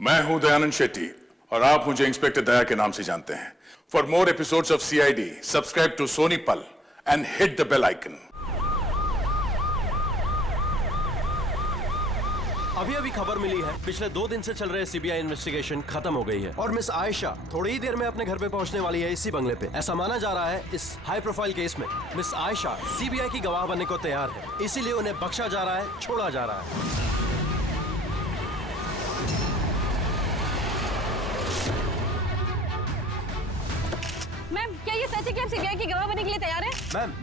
मैं हूं दयानंद शेट्टी और आप मुझे इंस्पेक्टर दया के नाम से जानते हैं। For more episodes of CID, subscribe to Sony Pal and hit the bell icon. अभी अभी खबर मिली है, पिछले 2 दिन से चल रहे CBI इन्वेस्टिगेशन खत्म हो गई है और मिस आयशा थोड़ी ही देर में अपने घर पे पहुंचने वाली है इसी बंगले पे। ऐसा माना जा रहा है इस हाई प्रोफाइल केस में मिस आयशा CBI की गवाह बनने को तैयार है, इसीलिए उन्हें बख्शा जा रहा है, छोड़ा जा रहा है। मैम, क्या ये सच है कि आप CBI की गवाह बनने के लिए तैयार हैं?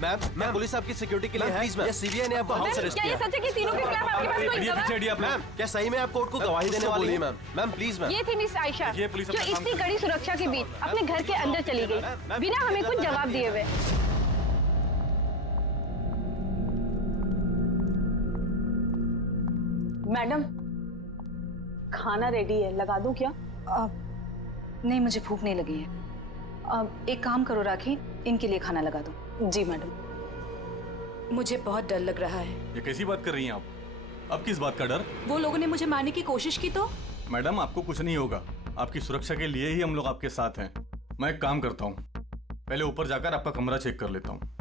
मैम पुलिस आपकी सिक्योरिटी के लिए है। ये CBI ने आपको हाउस अरेस्ट क्या ये किया। सच है कि तीनों के खिलाफ आपके पास कोई गवाह? मैम, क्या सही में आप कोर्ट को गवाही देने वाली है? Ma'am please ma'am. ये थी मिस आयशा जो इतनी कड़ी सुरक्षा के बीच अपने घर के अंदर चली गई बिना हमें कुछ जवाब दिए हुए। मैडम, खाना रेडी है, लगा दूं क्या? नहीं, मुझे भूख नहीं लगी है। एक काम करो राखी, इनके लिए खाना लगा दो। जी मैडम। मुझे बहुत डर लग रहा है। ये कैसी बात कर रही हैं आप? अब किस बात का डर? वो लोगों ने मुझे मारने की कोशिश की तो? मैडम, आपको कुछ नहीं होगा। आपकी सुरक्षा के लिए ही हम लोग आपके साथ हैं। मैं एक काम करता हूँ, पहले ऊपर जाकर आपका कमरा चेक कर लेता हूँ।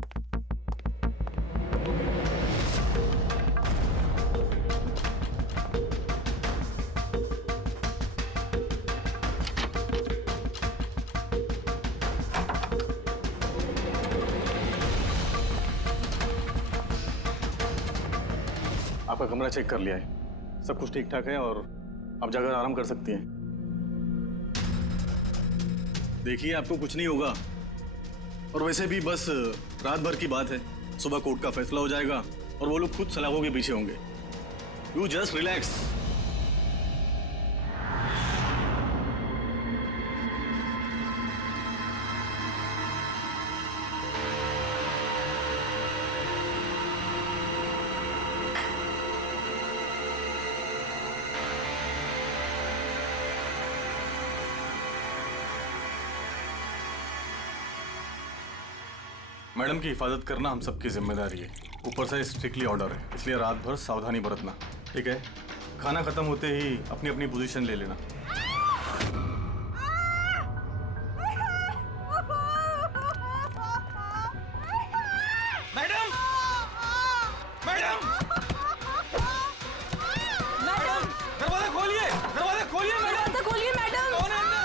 आपका कमरा चेक कर लिया है, सब कुछ ठीक ठाक है और आप जाकर आराम कर सकती हैं। देखिए, आपको कुछ नहीं होगा और वैसे भी बस रात भर की बात है। सुबह कोर्ट का फैसला हो जाएगा और वो लोग खुद सलाखों के पीछे होंगे। You just relax. मैडम की हिफाजत करना हम सबकी जिम्मेदारी है। ऊपर से स्ट्रिक्टली ऑर्डर है, इसलिए रात भर सावधानी बरतना, ठीक है? खाना खत्म होते ही अपनी अपनी पोजीशन ले लेना। मैडम, मैडम, मैडम, दरवाजा खोलिए, दरवाजा खोलिए मैडम। दरवाजा खोलिए मैडम। कौन है अंदर?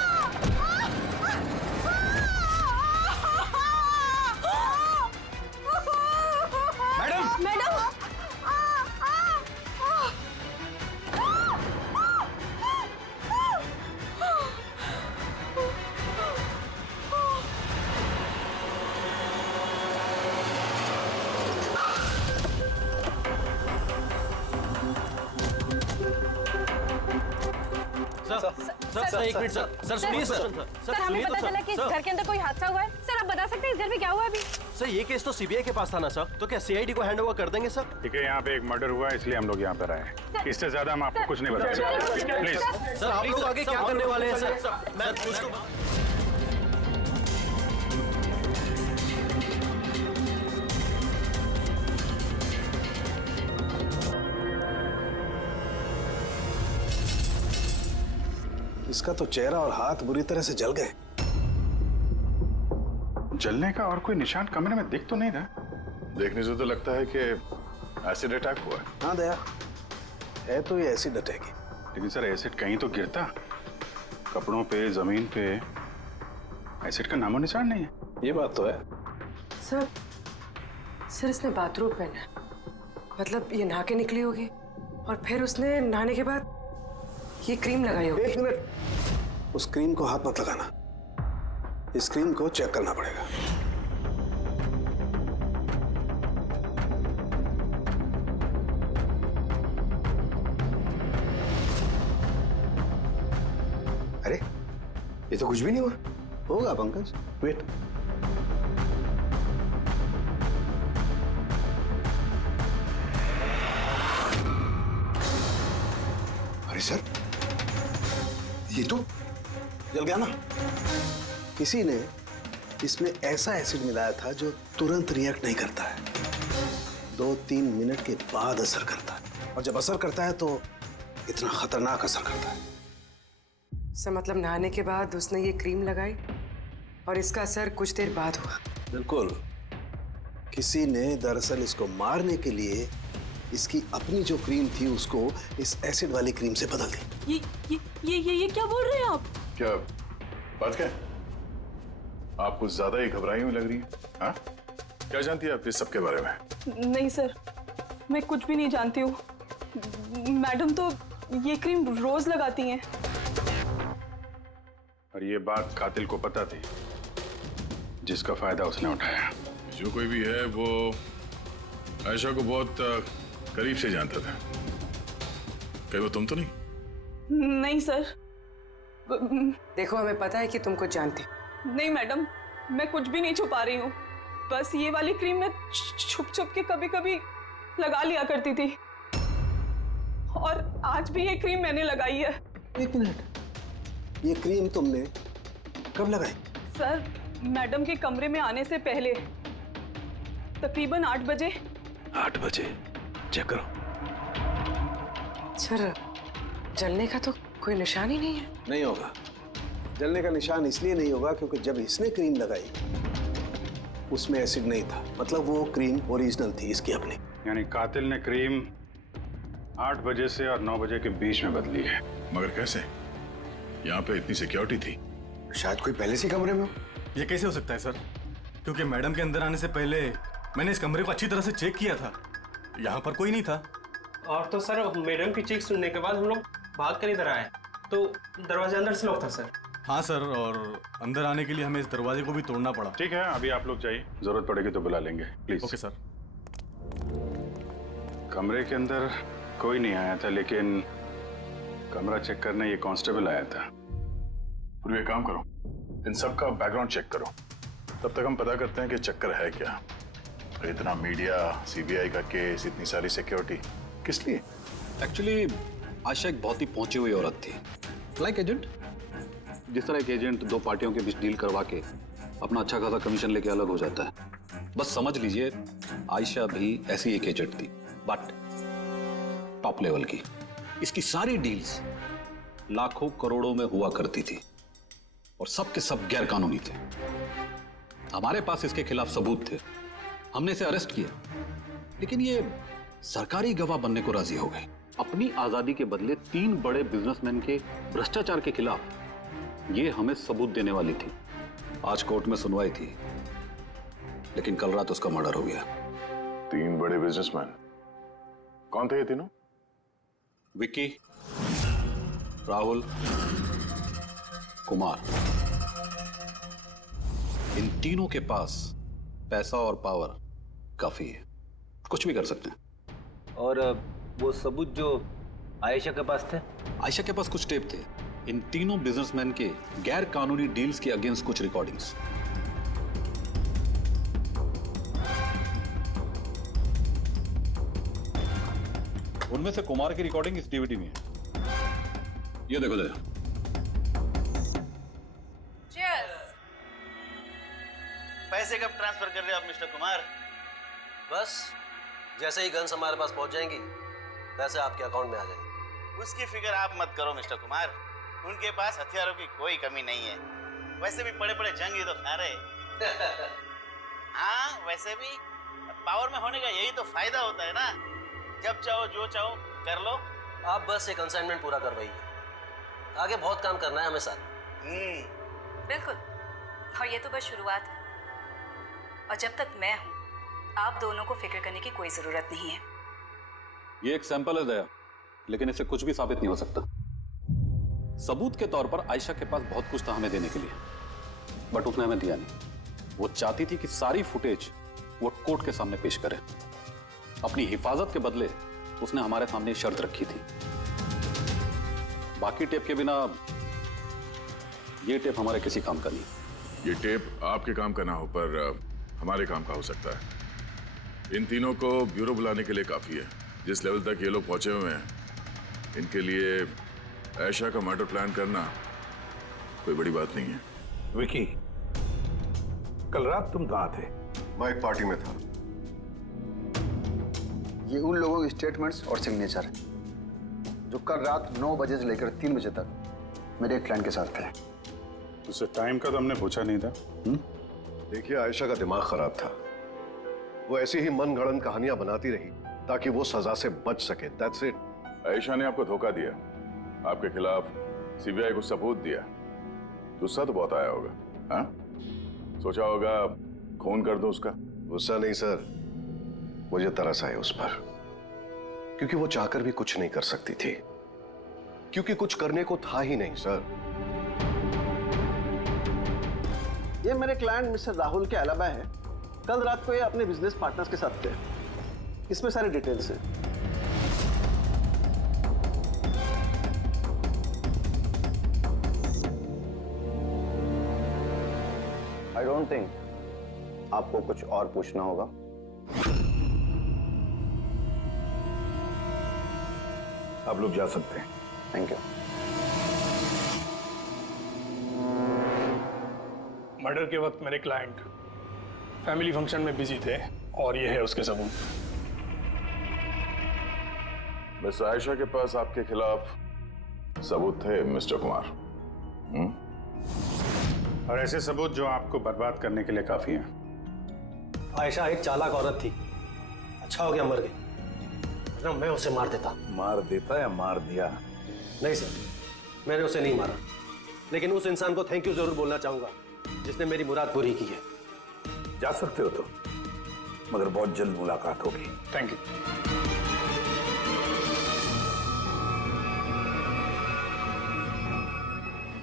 मैडम, मैडम, सर एक मिनट सर सुनिए सर हमें पता चला कि इस घर के अंदर कोई हादसा हुआ है। सर, आप बता सकते हैं इस घर में क्या हुआ अभी? सर, ये केस तो CBI के पास था ना सर, तो क्या CID को हैंड ओवर कर देंगे सर? ठीक है, यहाँ पे एक मर्डर हुआ है इसलिए हम लोग यहाँ पर आए हैं। इससे ज्यादा हम आपको कुछ नहीं बता सकते। प्लीज सर, आप लोग आगे क्या करने वाले हैं सर? मैं कुछ तो इसका तो चेहरा और हाथ बुरी तरह से जल गए। जलने का और कोई निशान कमरे में दिख तो नहीं रहा। देखने से तो लगता है कि एसिड अटैक हुआ है। हाँ दया, है तो ये एसिड अटैक ही। लेकिन सर, एसिड कहीं तो गिरता, कपड़ों पे, जमीन पे एसिड का नामो निशान नहीं है। ये बात तो है। सर इसने बाथरूम पहना है, मतलब ये नहा के निकली होगी और फिर उसने नहाने के बाद ये क्रीम लगाई होगी। एक मिनट, उस क्रीम को हाथ मत लगाना, इस क्रीम को चेक करना पड़ेगा। अरे, ये तो कुछ भी नहीं हुआ। होगा पंकज, वेट। अरे सर, ये तो जल गया ना। किसी ने इसमें ऐसा एसिड मिलाया था जो तुरंत रिएक्ट नहीं करता है, 2-3 मिनट के बाद असर करता है, और जब असर करता है तो इतना खतरनाक असर करता है सर मतलब नहाने के बाद उसने ये क्रीम लगाई और इसका असर कुछ देर बाद हुआ। बिल्कुल। किसी ने दरअसल इसको मारने के लिए इसकी अपनी जो क्रीम थी उसको इस एसिड वाली क्रीम से बदल दी। ये क्या बोल रहे हैं आप? क्या बात क्या? आप कुछ ज्यादा ही घबराई हुई लग रही है। हाँ? क्या जानती है आप इस सब के बारे में? नहीं सर, मैं कुछ भी नहीं जानती हूँ। मैडम तो ये क्रीम रोज लगाती हैं। और ये बात कातिल को पता थी, जिसका फायदा उसने उठाया। जो कोई भी है वो आयशा को बहुत करीब से जानता था। कहीं वो तुम तो नहीं? नहीं सर। देखो हमें पता है कि तुम कुछ जानते। नहीं मैडम, मैं कुछ भी नहीं छुपा रही हूँ। बस ये वाली क्रीम मैं छुप छुप के कभी कभी लगा लिया करती थी, और आज भी ये क्रीम मैंने लगाई है। एक मिनट, ये क्रीम तुमने कब लगाई? सर, मैडम के कमरे में आने से पहले तकरीबन 8 बजे। 8 बजे? चेक करो। सर जलने का तो कोई निशान ही नहीं है। नहीं होगा। जलने का निशान इसलिए नहीं होगा क्योंकि जब इसने क्रीम लगाई उसमें एसिड नहीं था, मतलब वो क्रीम ओरिजिनल थी इसकी अपनी। यानी कातिल ने क्रीम 8 बजे से और 9 बजे के बीच में बदली है। मगर कैसे? यहाँ पे इतनी सिक्योरिटी थी। शायद कोई पहले से कमरे में हो। ये कैसे हो सकता है सर? क्योंकि मैडम के अंदर आने से पहले मैंने इस कमरे को अच्छी तरह से चेक किया था। यहाँ पर कोई नहीं था। और तो सर मैडम की चीख सुनने के बाद हम लोग भाग कर इधर आए, तो दरवाजा अंदर से लॉक था सर। हाँ सर, और अंदर आने के लिए हमें इस दरवाजे को भी तोड़ना पड़ा। ठीक है, अभी आप लोग जाइए, जरूरत पड़ेगी तो बुला लेंगे, प्लीज। Okay sir. कमरे के अंदर कोई नहीं आया था, लेकिन कमरा चेक करने ये कांस्टेबल आया था। फिर ये काम करो, इन सब का बैकग्राउंड चेक करो, तब तक हम पता करते हैं कि चक्कर है क्या। इतना मीडिया, सीबीआई का केस, इतनी सारी सिक्योरिटी किस लिए? एक्चुअली आशा एक बहुत ही पहुंची हुई औरत थी, लाइक एजेंट। जिस तरह एक एजेंट 2 पार्टियों के बीच डील करवा के अपना अच्छा खासा कमीशन लेके अलग हो जाता है, बस समझ लीजिए आयशा भी ऐसी एक एजेंट थी, बट टॉप लेवल की। इसकी सारी डील्स लाखों करोड़ों में हुआ करती थी और सब के सब गैर कानूनी थे। हमारे पास इसके खिलाफ सबूत थे, हमने इसे अरेस्ट किया, लेकिन ये सरकारी गवाह बनने को राजी हो गई। अपनी आजादी के बदले 3 बड़े बिजनेसमैन के भ्रष्टाचार के खिलाफ ये हमें सबूत देने वाली थी। आज कोर्ट में सुनवाई थी, लेकिन कल रात उसका मर्डर हो गया। 3 बड़े बिजनेसमैन? कौन थे ये तीनों? विक्की, राहुल, कुमार। इन तीनों के पास पैसा और पावर काफी है, कुछ भी कर सकते हैं। और वो सबूत जो आयशा के पास थे? आयशा के पास कुछ टेप थे, इन तीनों बिजनेसमैन के गैर कानूनी डील्स के अगेंस्ट कुछ रिकॉर्डिंग्स। उनमें से कुमार की रिकॉर्डिंग इस डीवीडी में है, ये देखो जरा। पैसे कब ट्रांसफर कर रहे हो आप मिस्टर कुमार? बस जैसे ही गन्स हमारे पास पहुंच जाएंगी पैसे आपके अकाउंट में आ जाएंगे। उसकी फिक्र आप मत करो मिस्टर कुमार, उनके पास हथियारों की कोई कमी नहीं है। वैसे भी बड़े बड़े जंग ही तो खा रहे। हाँ, वैसे भी पावर में होने का यही तो फायदा होता है ना, जब चाहो जो चाहो कर लो। आप बस एक कंसाइनमेंट पूरा करवाइए, आगे बहुत काम करना है हमें साथ। बिल्कुल, और ये तो बस शुरुआत है, और जब तक मैं हूं आप दोनों को फिक्र करने की कोई जरूरत नहीं है। ये एक सैंपल है दया, लेकिन इससे कुछ भी साबित नहीं हो सकता। सबूत के तौर पर आयशा के पास बहुत कुछ था हमें देने के लिए, बट उसने हमें दिया नहीं। वो चाहती थी कि सारी फुटेज वो कोर्ट के सामने पेश करे। अपनी हिफाजत के बदले उसने हमारे सामने शर्त रखी थी। बाकी टेप के बिना ये टेप हमारे किसी काम का नहीं। ये टेप आपके काम का ना हो पर हमारे काम का हो सकता है। इन तीनों को ब्यूरो बुलाने के लिए काफी है। जिस लेवल तक ये लोग पहुंचे हुए हैं, इनके लिए आयशा का मर्डर प्लान करना कोई बड़ी बात नहीं है। विकी, कल रात तुम कहाँ थे? मैं एक पार्टी में था। ये उन लोगों के स्टेटमेंट्स और सिग्नेचर हैं जो कल रात 9 बजे से लेकर 3 बजे तक मेरे एक क्लाइंट के साथ थे। उससे टाइम का तो हमने पूछा नहीं था। देखिए, आयशा का दिमाग खराब था। वो ऐसी ही मनगढ़ंत कहानियां बनाती रही ताकि वो सजा से बच सके। That's it. आयशा ने आपको धोखा दिया, आपके खिलाफ सीबीआई को सबूत दिया। गुस्सा तो बहुत आया होगा, हाँ? सोचा होगा खून कर दो उसका। गुस्सा नहीं सर, मुझे तरस आया उस पर, क्योंकि वो चाहकर भी कुछ नहीं कर सकती थी, क्योंकि कुछ करने को था ही नहीं सर। ये मेरे क्लाइंट मिस्टर राहुल के अलावा है। कल रात को ये अपने बिजनेस पार्टनर्स के साथ थे। इसमें सारे डिटेल्स हैं। आई डोंट थिंक आपको कुछ और पूछना होगा। आप लोग जा सकते हैं। Thank you. मर्डर के वक्त मेरे क्लाइंट फैमिली फंक्शन में बिजी थे और ये है उसके सबूत। मिस आयशा के पास आपके खिलाफ सबूत थे मिस्टर कुमार। और ऐसे सबूत जो आपको बर्बाद करने के लिए काफी हैं। आयशा एक चालाक औरत थी। अच्छा हो गया मर गई, वरना मैं उसे मार देता। मार देता या मार दिया? नहीं सर, मैंने उसे नहीं मारा, लेकिन उस इंसान को थैंक यू जरूर बोलना चाहूंगा जिसने मेरी मुराद पूरी की है। जा सकते हो तो, मगर बहुत जल्द मुलाकात होगी। Thank you.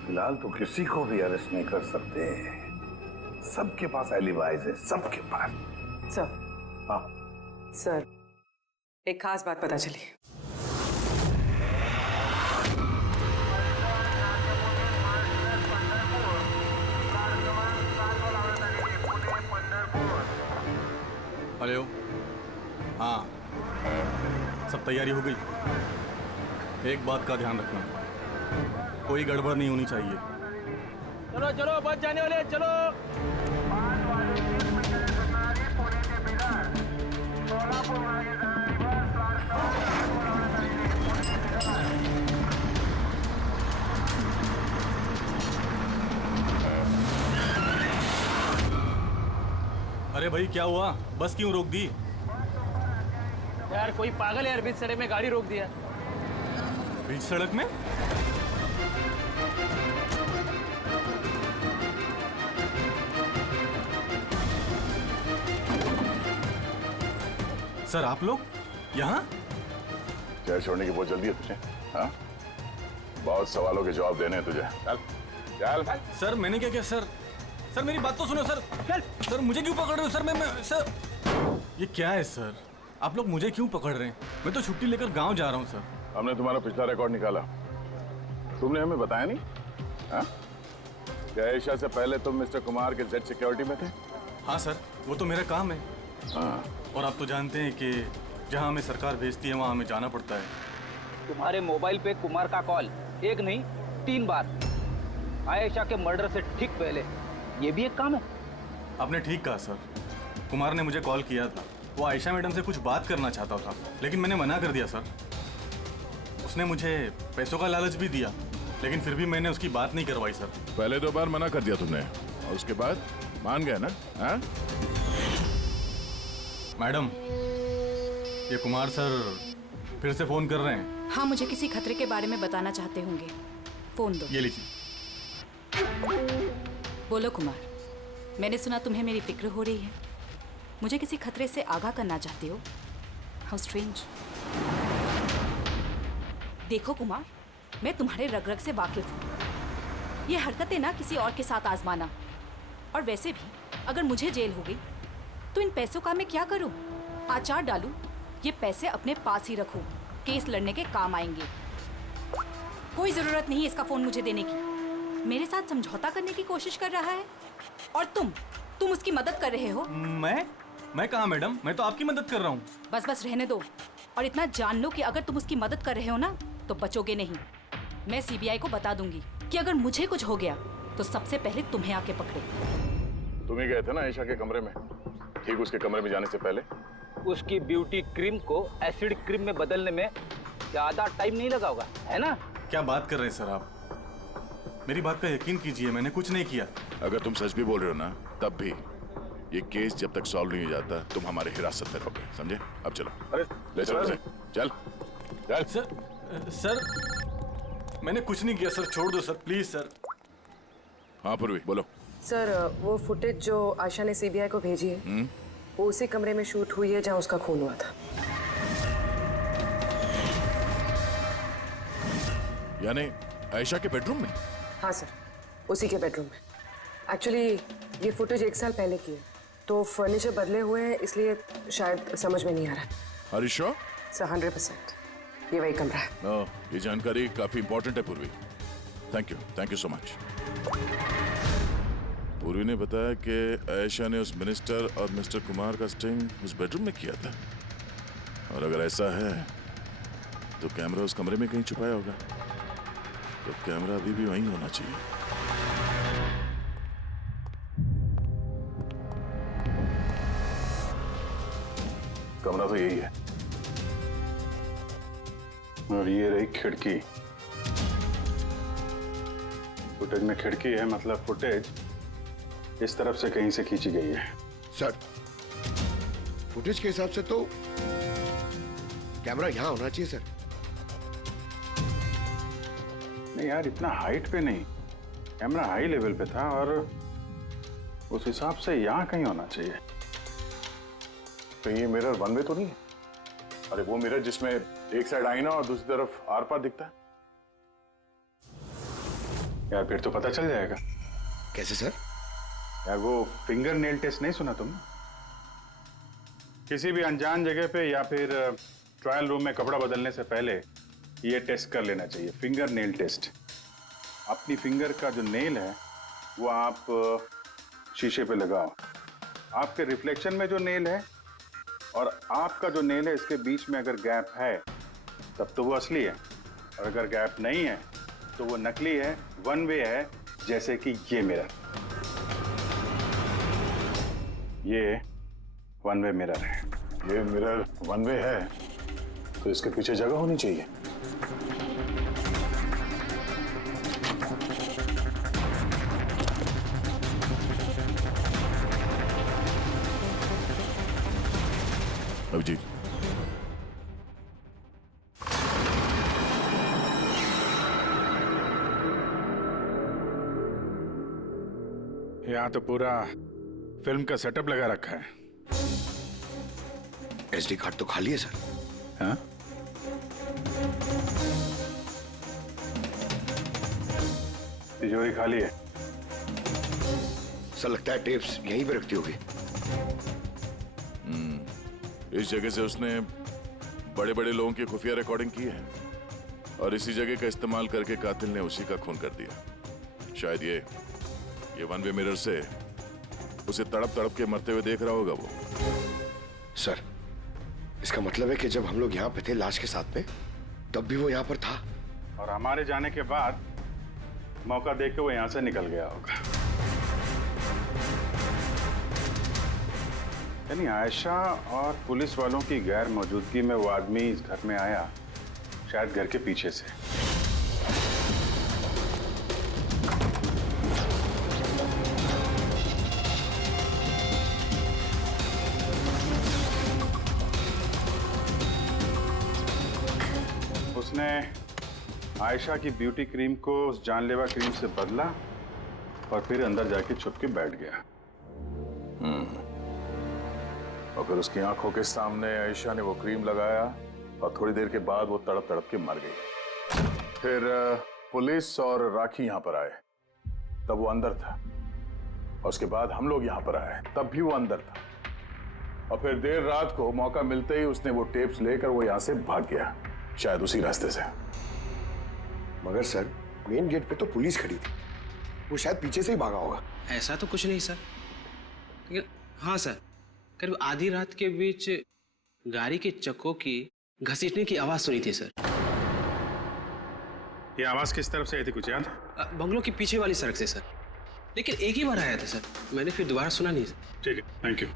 फिलहाल तो किसी को भी अरेस्ट नहीं कर सकते। सबके पास एलिबाइज है, सबके पास। सर। हाँ सर, एक खास बात पता चली। हेलो। हाँ, सब तैयारी हो गई। एक बात का ध्यान रखना, कोई गड़बड़ नहीं होनी चाहिए। चलो चलो, बच जाने वाले, चलो। अरे भाई क्या हुआ? बस क्यों रोक दी? यार कोई पागल है यार, बीच सड़क में गाड़ी रोक दिया। बीच सड़क में? सर आप लोग यहाँ? क्या छोड़ने की बहुत जल्दी है तुझे? हाँ? बहुत सवालों के जवाब देने हैं तुझे। चल चल। सर मैंने क्या किया सर? सर मेरी बात तो सुनो सर। सर मुझे क्यों पकड़ रहे हो सर? मैं सर, ये क्या है सर? आप लोग मुझे क्यों पकड़ रहे हैं? मैं तो छुट्टी लेकर गांव जा रहा हूँ सर। हमने तुम्हारा पिछला रिकॉर्ड निकाला, तुमने हमें बताया नहीं। हाँ? क्या आयशा से पहले तुम मिस्टर कुमार के जेड सिक्योरिटी में थे? हाँ सर, वो तो मेरा काम है। हाँ। और आप तो जानते हैं कि जहाँ हमें सरकार भेजती है वहाँ हमें जाना पड़ता है। तुम्हारे मोबाइल पे कुमार का कॉल एक नहीं 3 बार, आयशा के मर्डर से ठीक पहले। ये भी एक काम है। आपने ठीक कहा सर, कुमार ने मुझे कॉल किया था। वो आयशा मैडम से कुछ बात करना चाहता था, लेकिन मैंने मना कर दिया सर। उसने मुझे पैसों का लालच भी दिया, लेकिन फिर भी मैंने उसकी बात नहीं करवाई सर। पहले 2 बार मना कर दिया तुमने और उसके बाद मान गए ना? हाँ? मैडम, ये कुमार सर फिर से फोन कर रहे हैं। हाँ, मुझे किसी खतरे के बारे में बताना चाहते होंगे। फोन दो। ये लीजिए। बोलो कुमार, मैंने सुना तुम्हें मेरी फिक्र हो रही है। मुझे किसी खतरे से आगाह करना चाहते हो? How strange. देखो कुमार, मैं तुम्हारे रग रग से वाकिफ हूँ। ये हरकतें ना किसी और के साथ आजमाना। और वैसे भी अगर मुझे जेल हो गई तो इन पैसों का मैं क्या करूँ? आचार डालूं? ये पैसे अपने पास ही रखो, केस लड़ने के काम आएंगे। कोई जरूरत नहीं इसका फोन मुझे देने की। मेरे साथ समझौता करने की कोशिश कर रहा है और तुम उसकी मदद कर रहे हो। मैं कहाँ मैडम, मैं तो आपकी मदद कर रहा हूँ। बस रहने दो और इतना जान लो कि अगर तुम उसकी मदद कर रहे हो ना तो बचोगे नहीं। मैं सीबीआई को बता दूंगी कि अगर मुझे कुछ हो गया तो सबसे पहले तुम्हें आके पकड़े। तुम ही गए थे ना आयशा के कमरे में, ठीक उसके कमरे में जाने से पहले? उसकी ब्यूटी क्रीम को एसिड क्रीम में बदलने में ज्यादा टाइम नहीं लगा होगा, है ना? क्या बात कर रहे हैं सर आप? मेरी बात का यकीन कीजिए, मैंने कुछ नहीं किया। अगर तुम सच भी बोल रहे हो ना, तब भी ये केस जब तक सॉल्व नहीं हो जाता तुम हमारे हिरासत में रहोगे, समझे? अब चलो, अरे ले चलो उसे। चल चल। सर मैंने कुछ नहीं किया सर, छोड़ दो सर, प्लीज सर। हाँ पूर्वी बोलो। सर वो फुटेज जो आयशा ने सीबीआई को भेजी है वो उसी कमरे में शूट हुई है जहाँ उसका खून हुआ था। यानी आयशा के बेडरूम में? हाँ सर, उसी के बेडरूम में। एक्चुअली ये फुटेज 1 साल पहले की है, तो फर्नीचर बदले हुए हैं, इसलिए शायद समझ में नहीं आ रहा है। Are you sure? सर 100% ये वही कमरा है। ये जानकारी काफी इंपॉर्टेंट है पूर्वी। Thank you so much. पूर्वी ने बताया कि आयशा ने उस मिनिस्टर और मिस्टर कुमार का स्टिंग उस बेडरूम में किया था, और अगर ऐसा है तो कैमरा उस कमरे में कहीं छुपाया होगा, तो कैमरा अभी भी वहीं होना चाहिए। कमरा तो यही है, और ये रही खिड़की। फुटेज में खिड़की है, मतलब फुटेज इस तरफ से कहीं से खींची गई है। सर फुटेज के हिसाब से तो कैमरा यहां होना चाहिए सर। नहीं यार, इतना हाइट पे नहीं, कैमरा हाई लेवल पे था और उस हिसाब से यहाँ कहीं होना चाहिए। तो ये मिरर वन वे तो नहीं है? अरे वो मिरर जिसमें एक साइड आईना और दूसरी तरफ आर पार दिखता है। यार फिर तो पता चल जाएगा। कैसे सर? यार वो फिंगर नेल टेस्ट नहीं सुना तुमने? किसी भी अनजान जगह पे या फिर ट्रायल रूम में कपड़ा बदलने से पहले ये टेस्ट कर लेना चाहिए, फिंगर नेल टेस्ट। अपनी फिंगर का जो नेल है वो आप शीशे पे लगाओ, आपके रिफ्लेक्शन में जो नेल है और आपका जो नेल है इसके बीच में अगर गैप है तब तो वो असली है, और अगर गैप नहीं है तो वो नकली है, वन वे है, जैसे कि ये मिरर। ये वन वे मिरर है। ये मिरर वन वे है तो इसके पीछे जगह होनी चाहिए। अभिजीत, यहाँ तो पूरा फिल्म का सेटअप लगा रखा है। एसडी कार्ड तो खाली है सर। हाँ? तिजोरी खाली है। सर लगता है टेप्स यहीं पे रखती होगी। इस जगह से उसने बड़े बड़े लोगों की खुफिया रिकॉर्डिंग की है और इसी जगह का इस्तेमाल करके कातिल ने उसी का खून कर दिया। शायद ये वन वे मिरर से उसे तड़प तड़प के मरते हुए देख रहा होगा वो। सर इसका मतलब है कि जब हम लोग यहाँ पे थे लाश के साथ में तब भी वो यहाँ पर था, और हमारे जाने के बाद मौका देख के वो यहाँ से निकल गया होगा। यानी आयशा और पुलिस वालों की गैर मौजूदगी में वो आदमी इस घर में आया, शायद घर के पीछे से। उसने आयशा की ब्यूटी क्रीम को उस जानलेवा क्रीम से बदला और फिर अंदर जाके छुप के बैठ गया। और फिर उसकी आंखों के सामने आयशा ने वो क्रीम लगाया और थोड़ी देर के बाद वो तड़प तड़प के मर गई। फिर पुलिस और राखी यहाँ पर आए, तब वो अंदर था, और उसके बाद हम लोग यहाँ पर आए, तब भी वो अंदर था, और फिर देर रात को मौका मिलते ही उसने वो टेप्स लेकर वो यहाँ से भाग गया, शायद उसी रास्ते से। मगर सर मेन गेट पे तो पुलिस खड़ी थी, वो शायद पीछे से ही भागा होगा। ऐसा तो कुछ नहीं सर, लेकिन हाँ सर, करीब आधी रात के बीच गाड़ी के चक्कों की घसीटने की आवाज सुनी थी सर। ये आवाज किस तरफ से आई थी, कुछ याद? बंगलों की पीछे वाली सड़क से सर, लेकिन एक ही बार आया था सर, मैंने फिर दोबारा सुना नहीं सर। ठीक है, थैंक यू।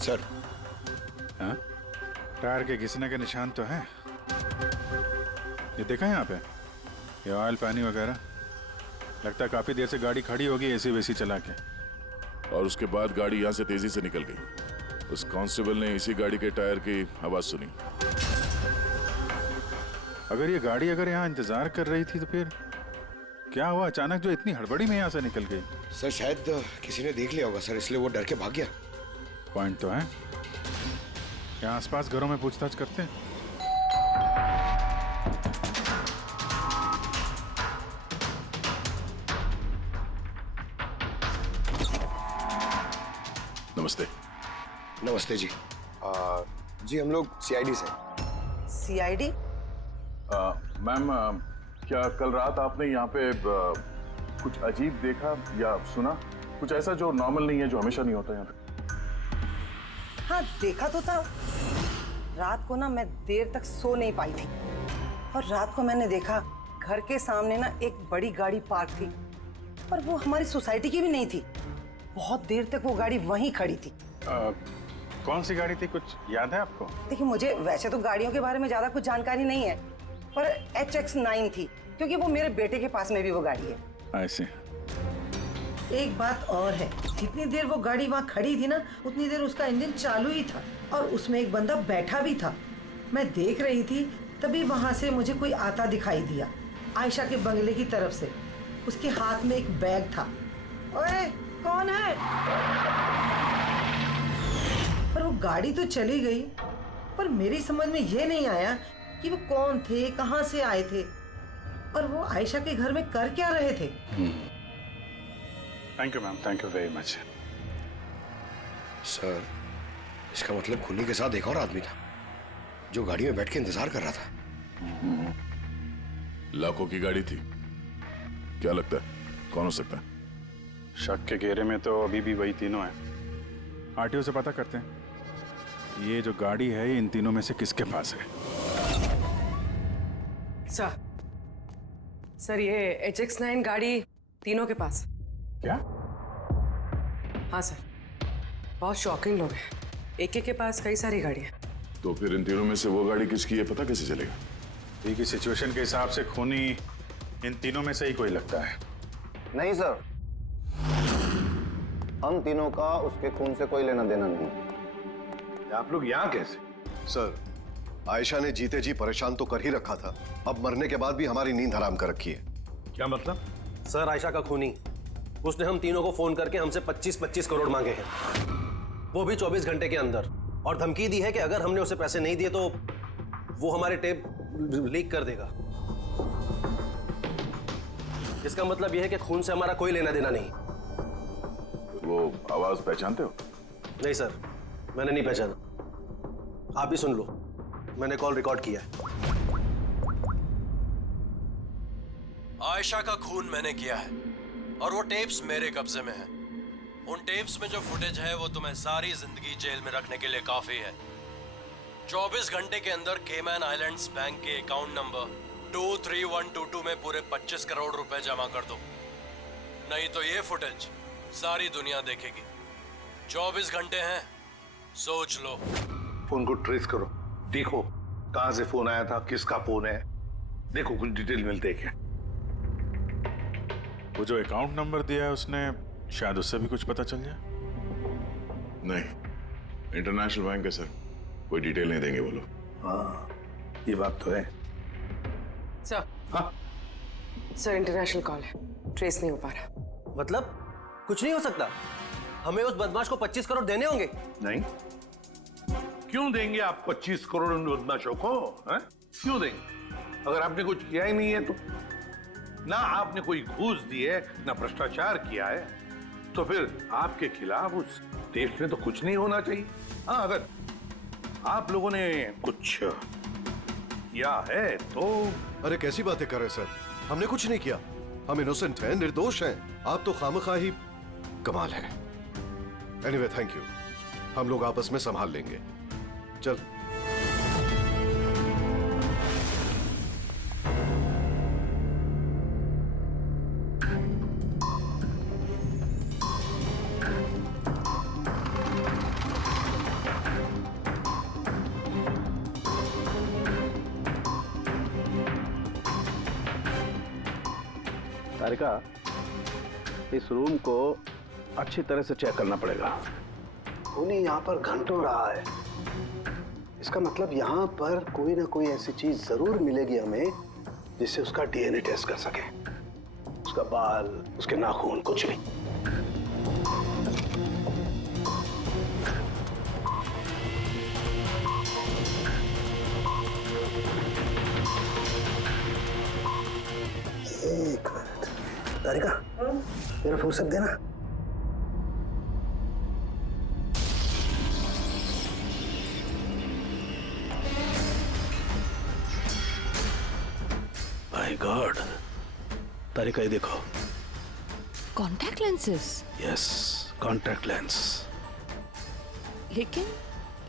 सर। हाँ? टायर के घिसने के निशान तो हैं। ये देखा यहाँ पे, ये ऑयल पानी वगैरह। लगता है काफी देर से गाड़ी खड़ी होगी एसी वेसी चला के। और उसके बाद गाड़ी यहाँ से तेजी से निकल गई। उस कांस्टेबल ने इसी गाड़ी के टायर की आवाज सुनी। अगर ये गाड़ी यहाँ इंतजार कर रही थी तो फिर क्या हुआ अचानक जो इतनी हड़बड़ी में यहाँ से निकल गई? सर शायद किसी ने देख लिया होगा सर, इसलिए वो डर के भाग गया। पॉइंट तो है। यहाँ आसपास घरों में पूछताछ करते हैं। नमस्ते। नमस्ते जी। जी हम लोग सीआईडी से। सीआईडी? मैम, क्या कल रात आपने यहाँ पे कुछ अजीब देखा या सुना? कुछ ऐसा जो नॉर्मल नहीं है, जो हमेशा नहीं होता यहाँ पे? हाँ देखा तो था। रात को ना मैं देर तक सो नहीं पाई थी और रात को मैंने देखा घर के सामने ना एक बड़ी गाड़ी पार्क थी और वो हमारी सोसाइटी की भी नहीं थी। बहुत देर तक वो गाड़ी वहीं खड़ी थी। कौन सी गाड़ी थी, कुछ याद है आपको? देखिए मुझे वैसे तो गाड़ियों के बारे में ज्यादा कुछ जानकारी नहीं है, पर HX9 थी क्योंकि वो मेरे बेटे के पास में भी वो गाड़ी है। ऐसे। एक बात और है, जितनी देर वो गाड़ी वहाँ खड़ी थी ना उतनी देर उसका इंजन चालू ही था और उसमें एक बंदा बैठा भी था। मैं देख रही थी तभी वहाँ से मुझे कोई आता दिखाई दिया, आयशा के बंगले की तरफ से। उसके हाथ में एक बैग था। ओए कौन है? पर वो गाड़ी तो चली गई, पर मेरी समझ में ये नहीं आया कि वो कौन थे, कहाँ से आए थे और वो आयशा के घर में कर क्या रहे थे। Thank you ma'am, thank you very much. Sir इसका मतलब खूनी के साथ एक और आदमी था जो गाड़ी में बैठ के इंतजार कर रहा था। लाखों की गाड़ी थी। क्या लगता है कौन हो सकता है? शक के घेरे में तो अभी भी वही तीनों हैं। आरटीओ से पता करते हैं ये जो गाड़ी है ये इन तीनों में से किसके पास है। सर ये HX9 गाड़ी तीनों के पास। क्या? हाँ सर, बहुत शॉकिंग लोग हैं। एक के पास कई सारी गाड़ियाँ। तो फिर इन तीनों में से वो गाड़ी किसकी है पता कैसे चलेगा? अभी की सिचुएशन के हिसाब से खूनी इन तीनों में से ही कोई लगता है। नहीं सर, हम तीनों का उसके खून से कोई लेना देना नहीं। आप लोग यहाँ कैसे? सर आयशा ने जीते जी परेशान तो कर ही रखा था, अब मरने के बाद भी हमारी नींद हराम कर रखी है। क्या मतलब? सर आयशा का खूनी, उसने हम तीनों को फोन करके हमसे 25-25 करोड़ मांगे हैं, वो भी 24 घंटे के अंदर, और धमकी दी है कि अगर हमने उसे पैसे नहीं दिए तो वो हमारे टेप लीक कर देगा। इसका मतलब यह है कि खून से हमारा कोई लेना देना नहीं। वो आवाज पहचानते हो? नहीं सर, मैंने नहीं पहचाना। आप भी सुन लो, मैंने कॉल रिकॉर्ड किया है। आयशा का खून मैंने किया है और वो टेप्स मेरे कब्जे में है। उन टेप्स में जो फुटेज है वो तुम्हें सारी जिंदगी जेल में रखने के लिए काफी है। 24 घंटे के अंदर केमैन आइलैंड्स बैंक के अकाउंट नंबर 23122 में पूरे 25 करोड़ रुपए जमा कर दो, नहीं तो ये फुटेज सारी दुनिया देखेगी। 24 घंटे हैं, सोच लो। फोन को ट्रेस करो, देखो कहां से फोन आया था, किसका फोन है, देखो कुछ डिटेल मिलते हैं क्या। वो जो अकाउंट नंबर दिया है उसने, शायद उससे भी कुछ पता चल जाए। नहीं, इंटरनेशनल बैंक है सर, कोई डिटेल नहीं देंगे वो लोग। हाँ ये बात तो है। सर, हाँ सर इंटरनेशनल कॉल है, ट्रेस नहीं हो पा रहा। मतलब कुछ नहीं हो सकता? हमें उस बदमाश को 25 करोड़ देने होंगे? नहीं, क्यों देंगे आप 25 करोड़ उन बदमाशों को? है? क्यों देंगे? अगर आपने कुछ किया ही नहीं है तो, ना आपने कोई घूस दी है, ना भ्रष्टाचार किया है, तो फिर आपके खिलाफ उस देश में तो कुछ नहीं होना चाहिए। हाँ, अगर आप लोगों ने कुछ किया है तो। अरे कैसी बातें कर रहे सर, हमने कुछ नहीं किया, हम इनोसेंट हैं, निर्दोष हैं। आप तो खामखा ही कमाल है। एनीवे थैंक यू, हम लोग आपस में संभाल लेंगे। चल। तारिका, इस रूम को अच्छी तरह से चेक करना पड़ेगा। खूनी यहाँ पर घंटों रहा है। इसका मतलब यहाँ पर कोई ना कोई ऐसी चीज जरूर मिलेगी हमें जिससे उसका डीएनए टेस्ट कर सके। उसका बाल, उसके नाखून, कुछ भी। एक मिनट तारिका, मेरा फुर्सत देना। माय गॉड तारिका, ये देखो। Contact lenses? Yes, contact lens.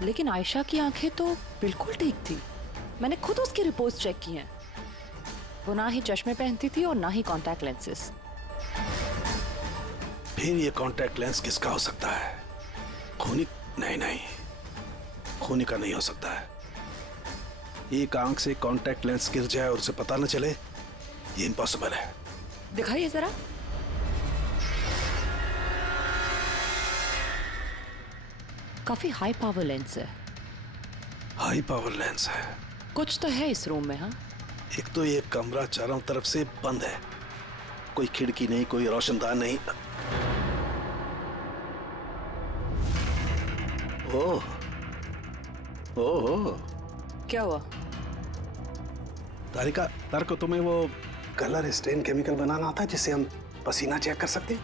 लेकिन आयशा की आंखें तो बिल्कुल ठीक थी। मैंने खुद उसकी रिपोर्ट्स चेक की हैं। वो ना ही चश्मे पहनती थी और ना ही कॉन्टैक्ट लेंसेज। फिर ये कॉन्टैक्ट लेंस किसका हो सकता है? खूनी? नहीं, खूनी का नहीं हो सकता है। एक आंख से कॉन्टैक्ट लेंस गिर जाए और उसे पता न चले, ये इम्पॉसिबल है। दिखाइए जरा। काफी हाई पावर लेंस है। हाई पावर लेंस है? कुछ तो है इस रूम में। हाँ, एक तो ये कमरा चारों तरफ से बंद है, कोई खिड़की नहीं, कोई रोशनदान नहीं। ओह, क्या हुआ? तारिका, तुम्हें वो कलर स्टेन केमिकल बनाना आता है जिससे हम पसीना चेक कर सकते हैं?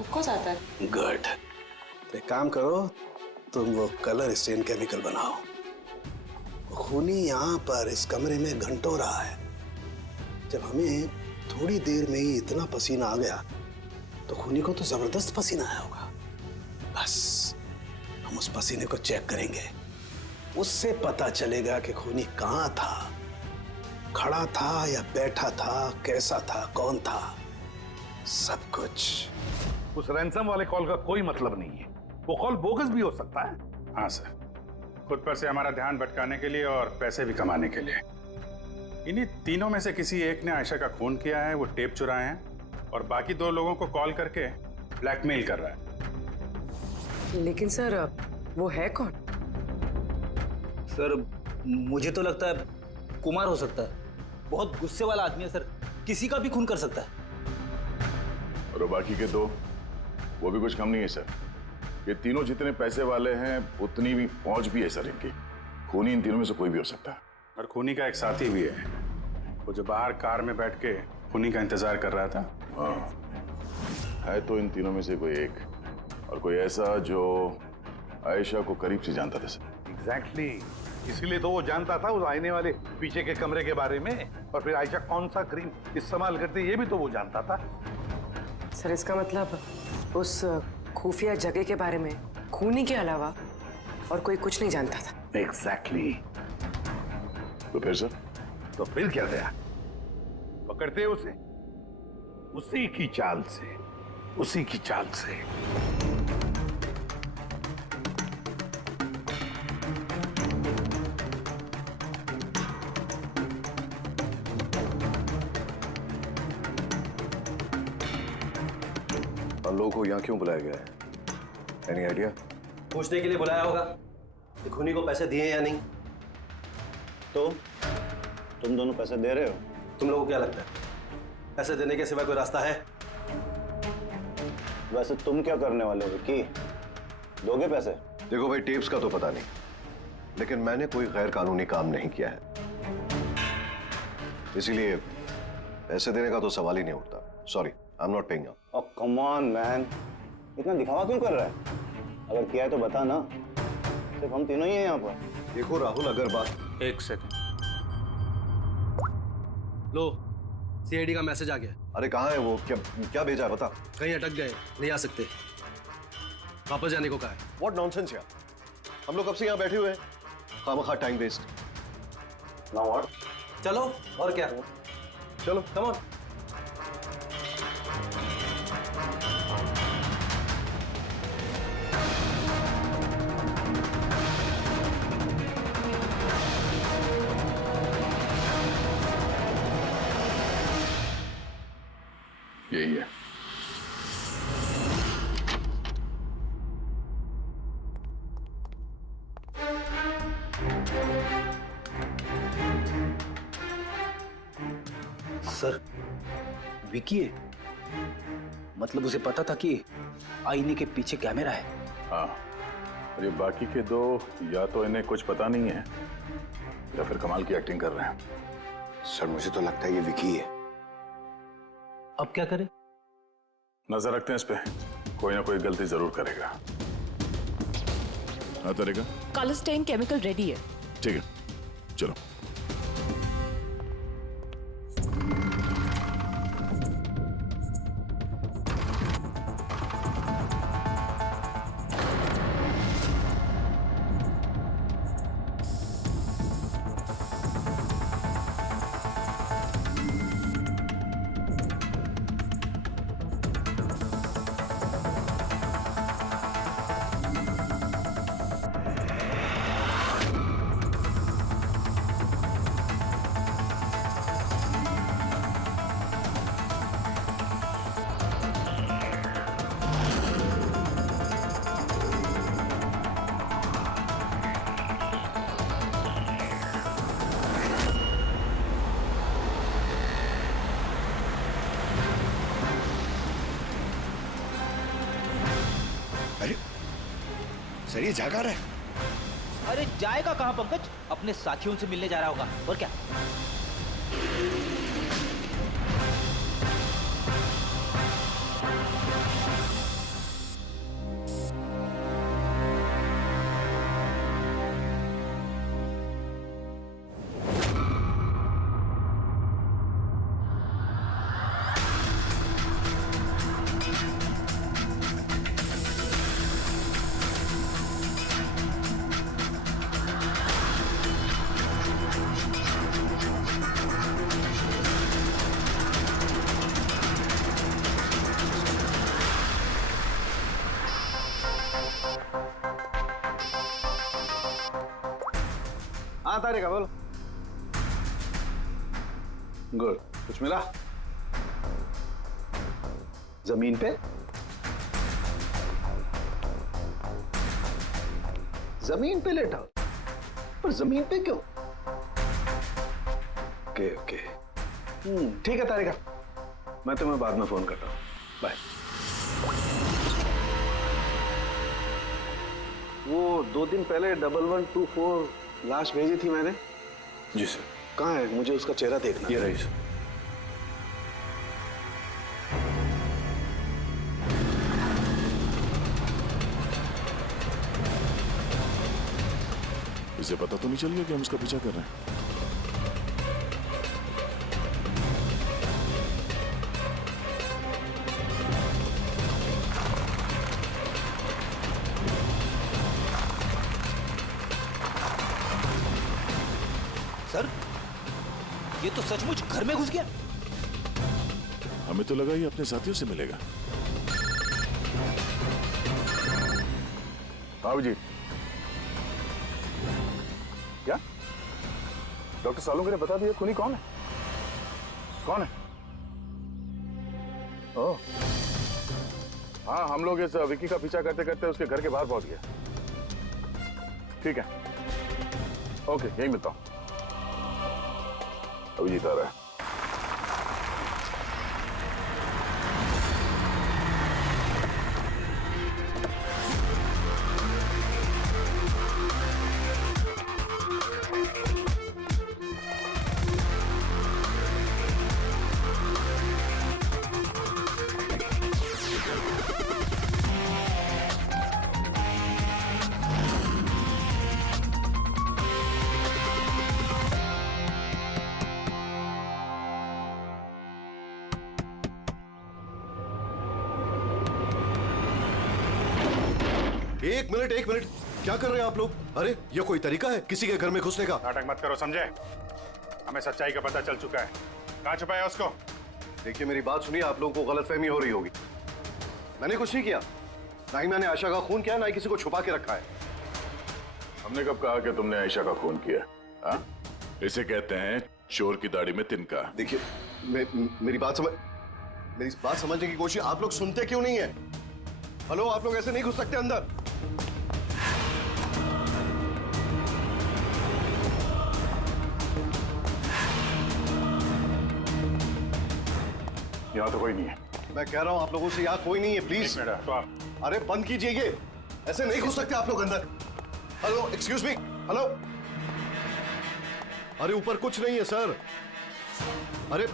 ऑफ कोर्स आता है। गुड। तो एक काम करो, तुम वो कलर स्टेन केमिकल बनाओ। खूनी यहाँ पर इस कमरे में घंटों रहा है। जब हमें थोड़ी देर में ही इतना पसीना आ गया तो खूनी को तो जबरदस्त पसीना आया होगा। बस हम उस पसीने को चेक करेंगे, उससे पता चलेगा कि खूनी कहाँ था, खड़ा था या बैठा था, कैसा था, कौन था, सब कुछ। उस रैंसम वाले कॉल का कोई मतलब नहीं है। वो कॉल बोगस भी हो सकता है। हाँ सर, खुद पर से हमारा ध्यान भटकाने के लिए और पैसे भी कमाने के लिए। इन्हीं तीनों में से किसी एक ने आयशा का खून किया है, वो टेप चुराए हैं और बाकी 2 लोगों को कॉल करके ब्लैकमेल कर रहा है। लेकिन सर, वो है कौन? सर, मुझे तो लगता है कुमार हो सकता है। बहुत गुस्से वाला आदमी है सर, किसी का भी खून कर सकता है। और बाकी के 2, वो भी कुछ कम नहीं है सर। ये तीनों जितने पैसे वाले हैं उतनी भी पहुंच भी है सर इनकी। खूनी इन तीनों में से कोई भी हो सकता है। और खूनी का एक साथी भी है, वो जो बाहर कार में बैठ के खूनी का इंतजार कर रहा था। हाँ, है तो इन तीनों में से कोई एक, और कोई ऐसा जो आयशा को करीब से जानता था सर। एग्जैक्टली, इसीलिए तो वो जानता था उस आईने वाले पीछे के कमरे के बारे में, और फिर आयशा कौन सा क्रीम इस्तेमाल करती ये भी तो वो जानता था। सर, इसका मतलब उस खुफिया जगह के बारे में खूनी के अलावा और कोई कुछ नहीं जानता था। एग्जैक्टली। तो फिर सर? तो फिर क्या गया? पकड़ते उसे, उसी की चाल से, उसी की चाल से। हम लोगों को यहाँ क्यों बुलाया गया है? Any idea? पूछने के लिए बुलाया होगा कि खूनी को पैसे दिए या नहीं। तो तुम दोनों पैसे दे रहे हो? तुम लोगों को क्या लगता है पैसे देने के सिवा कोई रास्ता है? वैसे तुम क्या करने वाले हो कि दोगे पैसे? देखो भाई, टेप्स का तो पता नहीं, लेकिन मैंने कोई गैर कानूनी काम नहीं किया है, इसीलिए पैसे देने का तो सवाल ही नहीं उठता। Sorry, I am not paying. Oh come on man, इतना दिखावा क्यों कर रहा है? अगर किया है तो बता ना, सिर्फ हम तीनों ही हैं यहाँ पर। देखो राहुल, अगर बात। एक सेकंड, लो सीआईडी का मैसेज आ गया। अरे कहाँ है वो? क्या भेजा है बता। कहीं अटक गए, नहीं आ सकते, वापस जाने को कहा है। व्हाट नॉनसेंस यार, हम लोग कब से यहाँ बैठे हुए हैं, खामखा टाइम वेस्ट। Now what? चलो और क्या, चलो कम ऑन। सर विकी है? मतलब उसे पता था कि आईने के पीछे कैमरा है? हाँ, और ये बाकी के दो या तो इन्हें कुछ पता नहीं है या फिर कमाल की एक्टिंग कर रहे हैं। सर मुझे तो लगता है ये विकी है। अब क्या करें? नजर रखते हैं इस पे, कोई ना कोई गलती जरूर करेगा। आता रहेगा। कॉलस्टेन केमिकल रेडी है। ठीक है, चलो। सर ये जागा रहा है। अरे जाएगा कहाँ पंकज, अपने साथियों से मिलने जा रहा होगा और क्या। हाँ तारिका बोलो। गुड, कुछ मिला? जमीन पे? जमीन पे लेटा? पर जमीन पे क्यों? ओके ओके, ठीक है तारिका, मैं तुम्हें बाद में फोन करता हूँ। बाय। वो 2 दिन पहले 1124 लाश भेजी थी मैंने। जी सर। कहाँ है? मुझे उसका चेहरा देखना। ये रही सर। इसे पता तो नहीं चल गया कि हम उसका पीछा कर रहे हैं? सर ये तो सचमुच घर में घुस गया। हमें तो लगा ये अपने साथियों से मिलेगा। बाबू जी, क्या डॉक्टर सालुंके ने बता दिया खूनी कौन है? कौन है? ओह, हाँ, हम लोग इस विकी का पीछा करते करते उसके घर के बाहर पहुंच गए। ठीक है, ओके, यही मिलता हूं। अभिजीत आ रहा है। एक मिनट, क्या कर रहे हैं आप लोग? अरे ये कोई तरीका है किसी के घर में घुसने का? नाटक मत करो, समझे? हमें सच्चाई का पता चल चुका है। कहाँ छुपाया उसको? देखिए मेरी बात सुनिए, आप लोगों को गलतफहमी हो रही होगी। मैंने कुछ नहीं किया, ना ही मैंने आयशा का खून किया, ना ही किसी को छुपा के रखा है। हमने कब कहा कि तुमने आयशा का खून किया? हाँ? इसे कहते हैं चोर की दाढ़ी में तिनका। देखिए मेरी बात समझने की कोशिश। आप लोग सुनते क्यों नहीं है? हेलो, आप लोग ऐसे नहीं घुस सकते अंदर। यहाँ तो कोई नहीं है। मैं कह रहा हूँ आप लोगों से यहाँ कोई नहीं है, प्लीज। एक मिनट, तो आप अरे बंद कीजिए ये, ऐसे नहीं घुस सकते आप लोग अंदर। Hello, excuse me, hello. अरे ऊपर कुछ नहीं है सर। अरे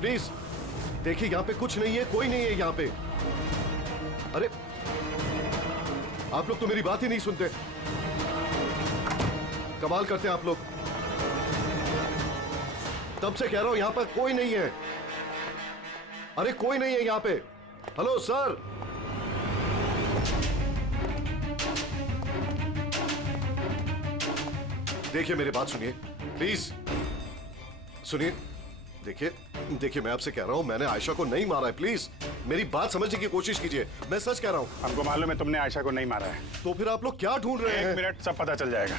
प्लीज देखिए, यहाँ पे कुछ नहीं है, कोई नहीं है यहाँ पे। अरे आप लोग तो मेरी बात ही नहीं सुनते, कमाल करते हैं आप लोग। तब से कह रहा हूं यहाँ पर कोई नहीं है। अरे कोई नहीं है यहाँ पे। Hello sir. देखिए मेरी बात सुनिए प्लीज, सुनिए। देखिए मैं आपसे कह रहा हूं, मैंने आयशा को नहीं मारा है, प्लीज मेरी बात समझने की कोशिश कीजिए। मैं सच कह रहा हूं। हमको मालूम है तुमने आयशा को नहीं मारा है। तो फिर आप लोग क्या ढूंढ रहे हैं? 1 मिनट, सब पता चल जाएगा।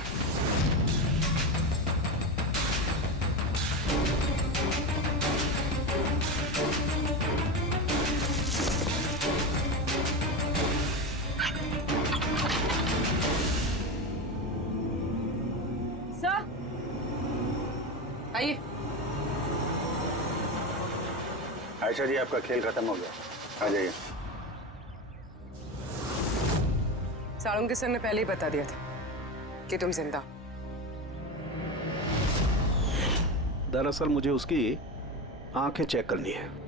सर आइए। आयशा जी, आपका खेल खत्म हो गया, आ जाइए। साळुंके सर ने पहले ही बता दिया था कि तुम जिंदा। दरअसल मुझे उसकी आंखें चेक करनी है।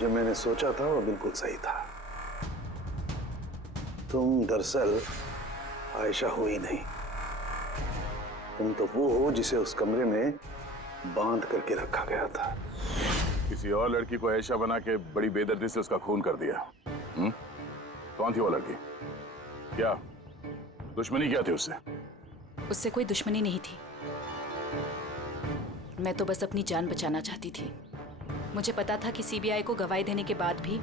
जो मैंने सोचा था वो बिल्कुल सही था। तुम दरअसल आयशा हो ही नहीं, तुम तो वो हो जिसे उस कमरे में बांध करके रखा गया था। किसी और लड़की को आयशा बना के बड़ी बेदर्दी से उसका खून कर दिया। कौन थी वो लड़की? क्या दुश्मनी क्या थी उससे? उससे कोई दुश्मनी नहीं थी। मैं तो बस अपनी जान बचाना चाहती थी। मुझे पता था कि सीबीआई को गवाही देने के बाद भी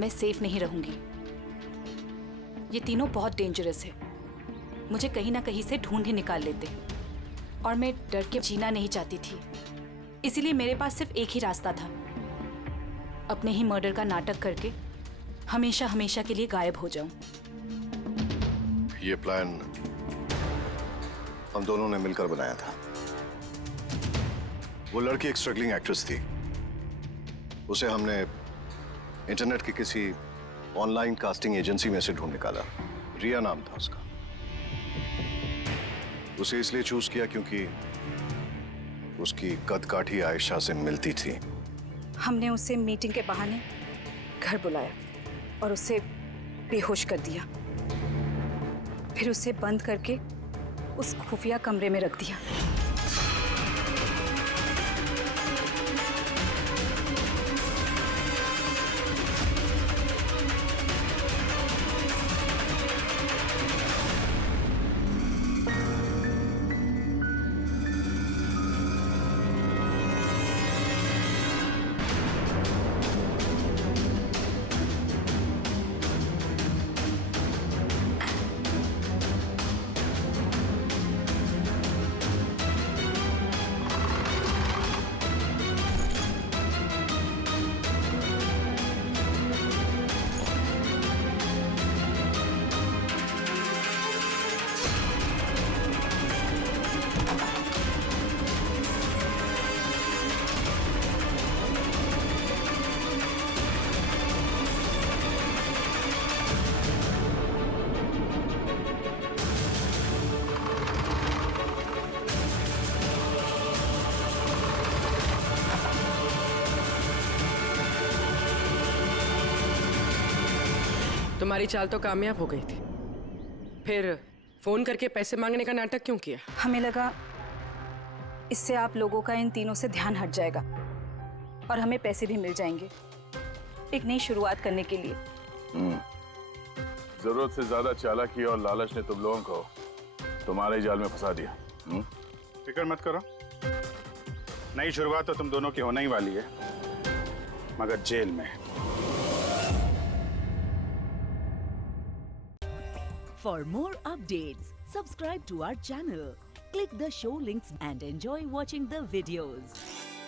मैं सेफ नहीं रहूंगी। ये तीनों बहुत डेंजरस है, मुझे कहीं ना कहीं से ढूंढ ही निकाल लेते, और मैं डर के जीना नहीं चाहती थी। इसीलिए मेरे पास सिर्फ एक ही रास्ता था, अपने ही मर्डर का नाटक करके हमेशा हमेशा के लिए गायब हो जाऊं। ये प्लान हम दोनों ने मिलकर बनाया था। वो लड़की एक स्ट्रगलिंग एक्ट्रेस थी, उसे हमने इंटरनेट की किसी ऑनलाइन कास्टिंग एजेंसी में से ढूंढ निकाला। रिया नाम था उसका। उसे इसलिए चूज किया क्योंकि उसकी कद-काठी आयशा से मिलती थी। हमने उसे मीटिंग के बहाने घर बुलाया और उसे बेहोश कर दिया, फिर उसे बंद करके उस खुफिया कमरे में रख दिया। तुम्हारी चाल तो कामयाब हो गई थी, फिर फोन करके पैसे मांगने का नाटक क्यों किया? हमें लगा इससे आप लोगों का इन तीनों से ध्यान हट जाएगा और हमें पैसे भी मिल जाएंगे एक नई शुरुआत करने के लिए। जरूरत से ज्यादा चालाकी और लालच ने तुम लोगों को तुम्हारे जाल में फंसा दिया। फिक्र मत करो, नई शुरुआत तो तुम दोनों की होने ही वाली है, मगर जेल में। For more updates, Subscribe to our channel, click the show links and enjoy watching the videos.